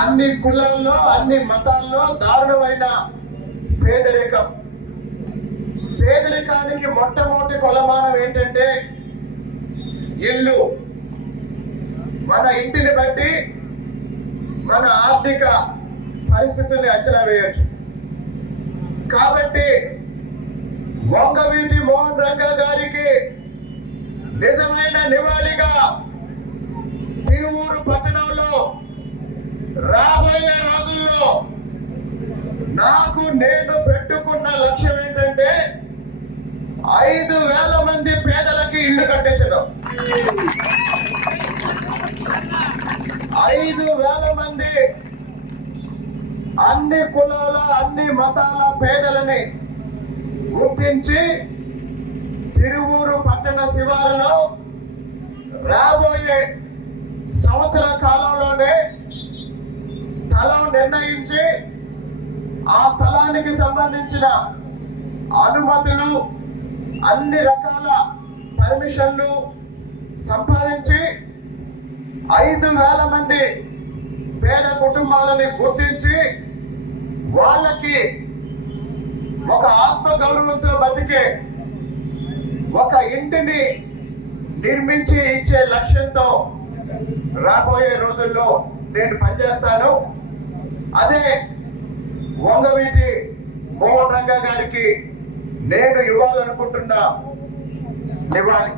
అన్ని కులాల్లో అన్ని మతాల్లో దారుణమైన పేదరికం. పేదరికానికి మొట్టమొదటి కొలమానం ఏంటంటే ఇల్లు. మన ఇంటిని బట్టి మన ఆర్థిక పరిస్థితుల్ని అంచనా వేయచ్చు. కాబట్టి వంగవీటి మోహన్ రంగా గారికి నిజమైన నివాళిగా తిరువూరు రాబోయే రోజుల్లో నాకు నేను పెట్టుకున్న లక్ష్యం ఏంటంటే ఐదు వేల మంది పేదలకి ఇల్లు కట్టించడం ఐదు వేల మంది అన్ని కులాల అన్ని మతాల పేదలని గుర్తించి తిరువూరు పట్టణ శివారులో రాబోయే సంవత్సర కాలంలోనే స్థలం నిర్ణయించి ఆ స్థలానికి సంబంధించిన అనుమతులు అన్ని రకాల పర్మిషన్లు సంపాదించి ఐదు వేల మంది పేద కుటుంబాలని గుర్తించి వాళ్ళకి ఒక ఆత్మ గౌరవంతో బతికే ఒక ఇంటిని నిర్మించి ఇచ్చే లక్ష్యంతో రాబోయే రోజుల్లో నేను పనిచేస్తాను. అదే వంగవీటి మోహన్ రంగా గారికి నేను ఇవ్వాలనుకుంటున్న నివాళి.